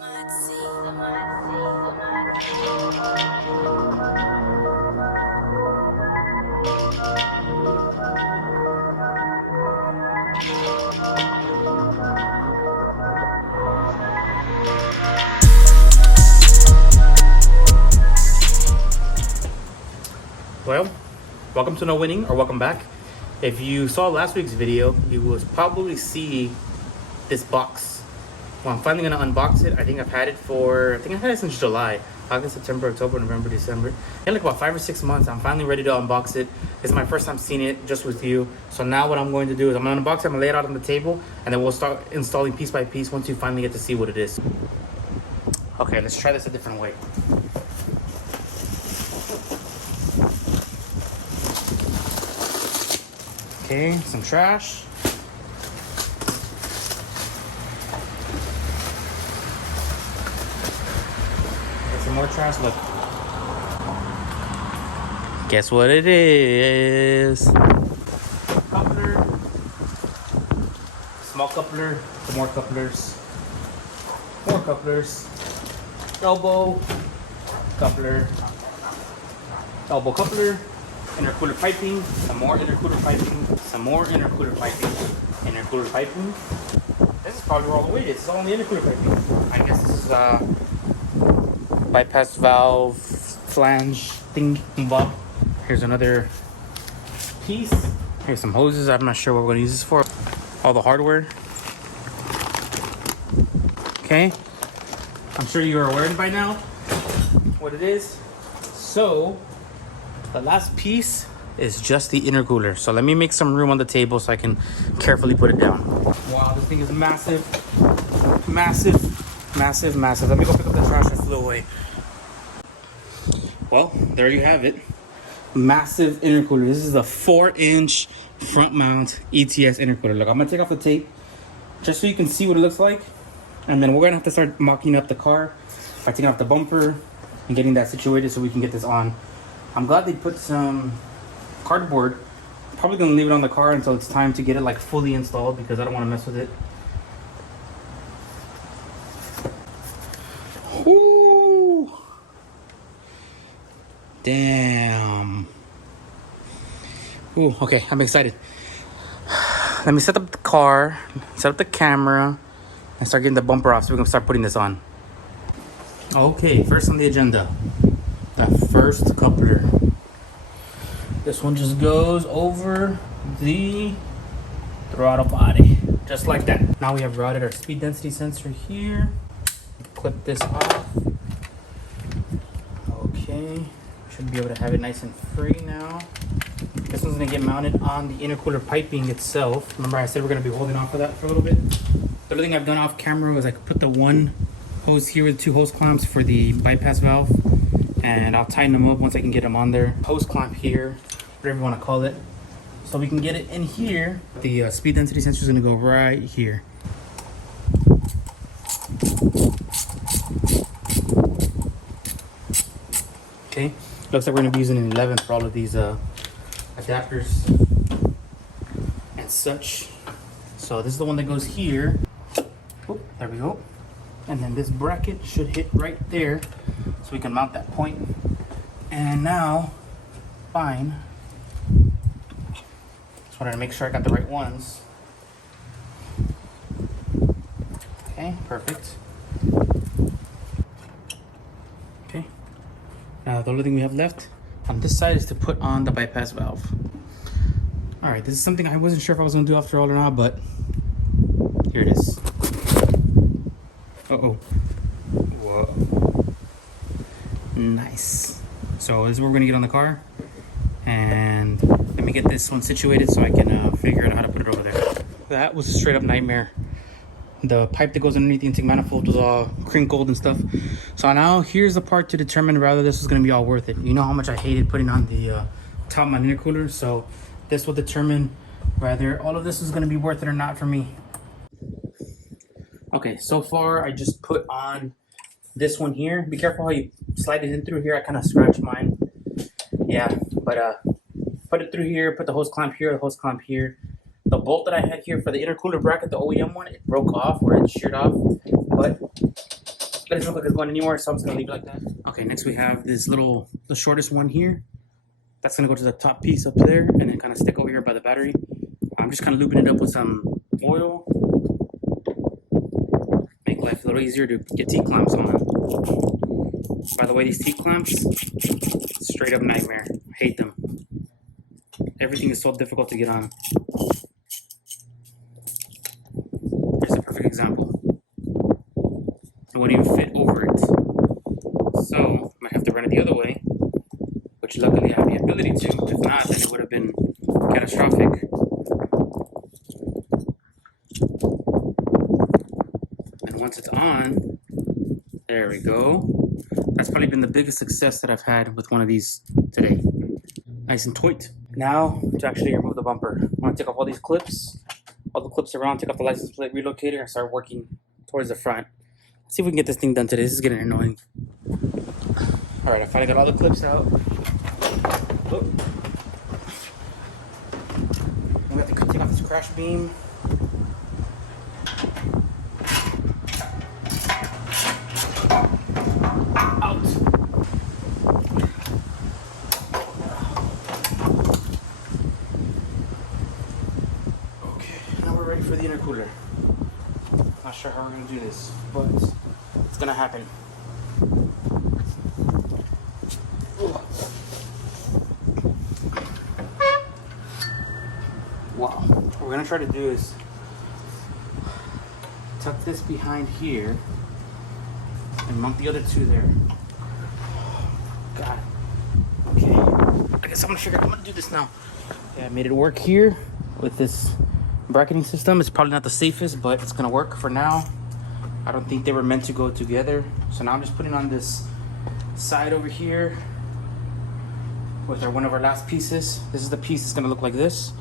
Well, welcome to No Winning, or welcome back. If you saw last week's video, you will probably see this box. Well, I'm finally gonna unbox it. I think I've had it since July. August, September, October, November, December. In like about 5 or 6 months, I'm finally ready to unbox it. It's my first time seeing it just with you. So now what I'm going to do is I'm gonna unbox it, I'm gonna lay it out on the table, and then we'll start installing piece by piece once you finally get to see what it is. Okay, let's try this a different way. Okay, some trash. Get some more trash. Look. Guess what it is? Coupler. Small coupler. Some more couplers. More couplers. Elbow. Coupler. Elbow coupler. Intercooler piping, some more intercooler piping, some more intercooler piping, intercooler piping. This is probably where all the weight is. It's all on the intercooler piping. I guess this is bypass valve flange thing. Bob. Here's another piece. Here's some hoses. I'm not sure what we're going to use this for. All the hardware. Okay. I'm sure you are aware by now what it is. So the last piece is just the intercooler. So let me make some room on the table so I can carefully put it down. Wow, this thing is massive. Massive, massive, massive. Let me go pick up the trash that flew away. Well, there you have it. Massive intercooler. This is a 4-inch front mount ETS intercooler. Look, I'm gonna take off the tape just so you can see what it looks like. And then we're gonna have to start mocking up the car by taking off the bumper and getting that situated so we can get this on. I'm glad they put some cardboard. I'm probably gonna leave it on the car until it's time to get it like fully installed because I don't want to mess with it. Ooh. Damn. Ooh, okay, I'm excited. Let me set up the car, set up the camera, and start getting the bumper off so we can start putting this on. Okay, first on the agenda. The first coupler. This one just goes over the throttle body, just like that. Now we have routed our speed density sensor here. Clip this off. Okay, should be able to have it nice and free now. This one's gonna get mounted on the intercooler piping itself. Remember I said we're gonna be holding off of that for a little bit? The other thing I've done off camera was I could put the one hose here with 2 hose clamps for the bypass valve. And I'll tighten them up once I can get them on there. Hose clamp here, whatever you want to call it. So we can get it in here. The speed density sensor is going to go right here. Okay, looks like we're going to be using an 11 for all of these adapters and such. So this is the one that goes here. Oh, there we go. And then this bracket should hit right there. So we can mount that point. And now, fine. Just wanted to make sure I got the right ones. Okay, perfect. Okay. Now the only thing we have left on this side is to put on the bypass valve. All right, this is something I wasn't sure if I was gonna do after all or not, but here it is. Uh-oh. Whoa. Nice. So this is where we're gonna get on the car, and let me get this one situated so I can figure out how to put it over there. That was a straight up nightmare. The pipe that goes underneath the intake manifold was all crinkled and stuff. So now here's the part to determine whether this is gonna be all worth it. You know how much I hated putting on the top mount intercooler, so this will determine whether all of this is gonna be worth it or not for me. Okay, so far I just put on this one here. Be careful how you slide it in through here. I kind of scratched mine. Yeah, but put it through here, put the hose clamp here, the hose clamp here. The bolt that I had here for the intercooler bracket, the OEM one, it broke off or it sheared off. But It doesn't look like it's going anywhere, so I'm just gonna leave it like that. Okay, next we have this little, the shortest one here. That's gonna go to the top piece up there and then kind of stick over here by the battery. I'm just kind of lubing it up with some oil. Make life a little easier to get T-clamps on them. By the way, these T-clamps, straight up nightmare. I hate them. Everything is so difficult to get on. Here's a perfect example. It wouldn't even fit over it. So, I might have to run it the other way, which luckily I have the ability to. If not, then it would have been catastrophic. And once it's on, there we go. That's probably been the biggest success that I've had with one of these today. Nice and tight. Now, to actually remove the bumper, I'm going to take off all these clips, all the clips around, take off the license plate relocator, and start working towards the front. Let's see if we can get this thing done today. This is getting annoying. Alright, I finally got all the clips out. Oh. We have to take off this crash beam. Out. Okay, now we're ready for the intercooler. Not sure how we're gonna do this, but it's gonna happen. Wow. What we're gonna try to do is tuck this behind here and mount the other two there. God. Okay. I guess I'm gonna figure out how I'm gonna do this now. Okay, I made it work here with this bracketing system. It's probably not the safest, but it's gonna work for now. I don't think they were meant to go together. So now I'm just putting on this side over here with one of our last pieces. This is the piece that's gonna look like this.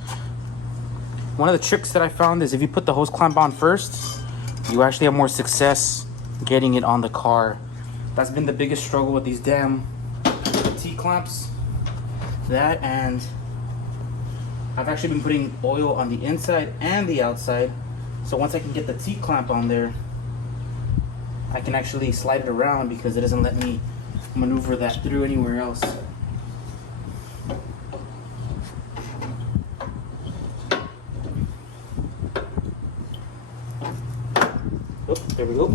One of the tricks that I found is if you put the hose clamp on first, you actually have more success getting it on the car. That's been the biggest struggle with these damn T-clamps. That, and I've actually been putting oil on the inside and the outside. So once I can get the T-clamp on there, I can actually slide it around because it doesn't let me maneuver that through anywhere else. Oh, there we go.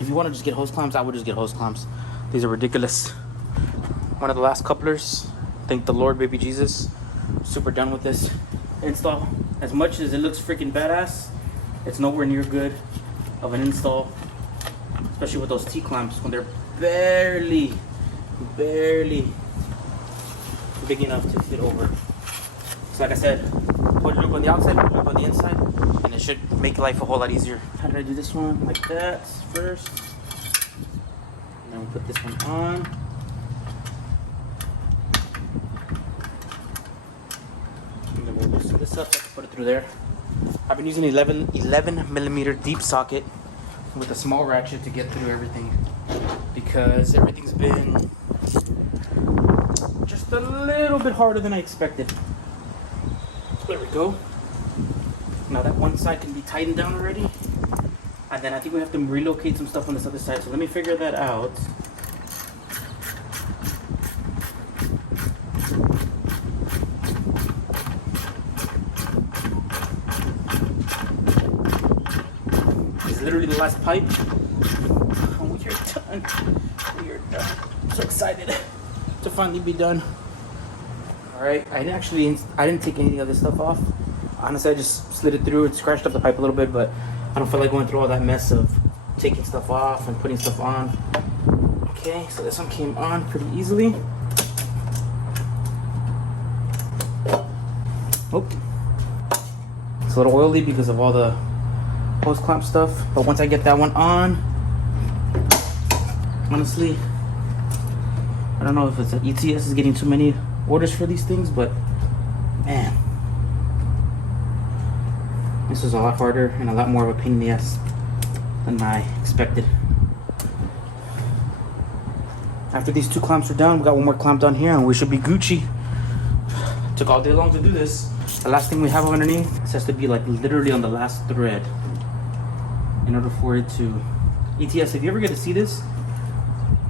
If you want to just get hose clamps, I would just get hose clamps. These are ridiculous. One of the last couplers. Thank the Lord, baby Jesus. Super done with this install. As much as it looks freaking badass, it's nowhere near good of an install. Especially with those T-clamps when they're barely big enough to fit over. So like I said, put it up on the outside, put it up on the inside, and it should make life a whole lot easier. How did I do this one? Like that first. And then we'll put this one on. And then we'll loosen this up, put it through there. I've been using 11 millimeter deep socket with a small ratchet to get through everything because everything's been just a little bit harder than I expected. There we go. Now that one side can be tightened down already. And then I think we have to relocate some stuff on this other side. So let me figure that out. This is literally the last pipe. Oh, we are done. We are done. I'm so excited to finally be done. Alright, I didn't take any of this stuff off. Honestly, I just slid it through and scratched up the pipe a little bit, but I don't feel like going through all that mess of taking stuff off and putting stuff on. Okay, so this one came on pretty easily. Oh, it's a little oily because of all the hose clamp stuff, but once I get that one on, honestly, I don't know if it's an ETS is getting too many orders for these things, but man, this was a lot harder and a lot more of a pain in the ass than I expected. After these two clamps are done, we got one more clamp done here and we should be Gucci. Took all day long to do this. The last thing we have underneath, this has to be like literally on the last thread in order for it to ETS, if you ever get to see this,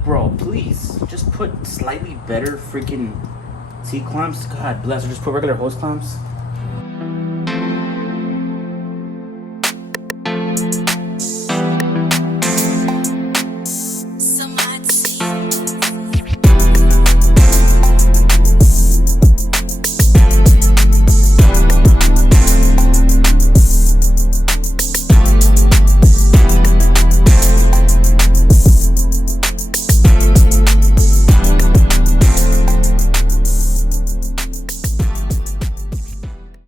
bro, please just put slightly better freaking T clamps. God bless, or just put regular hose clamps.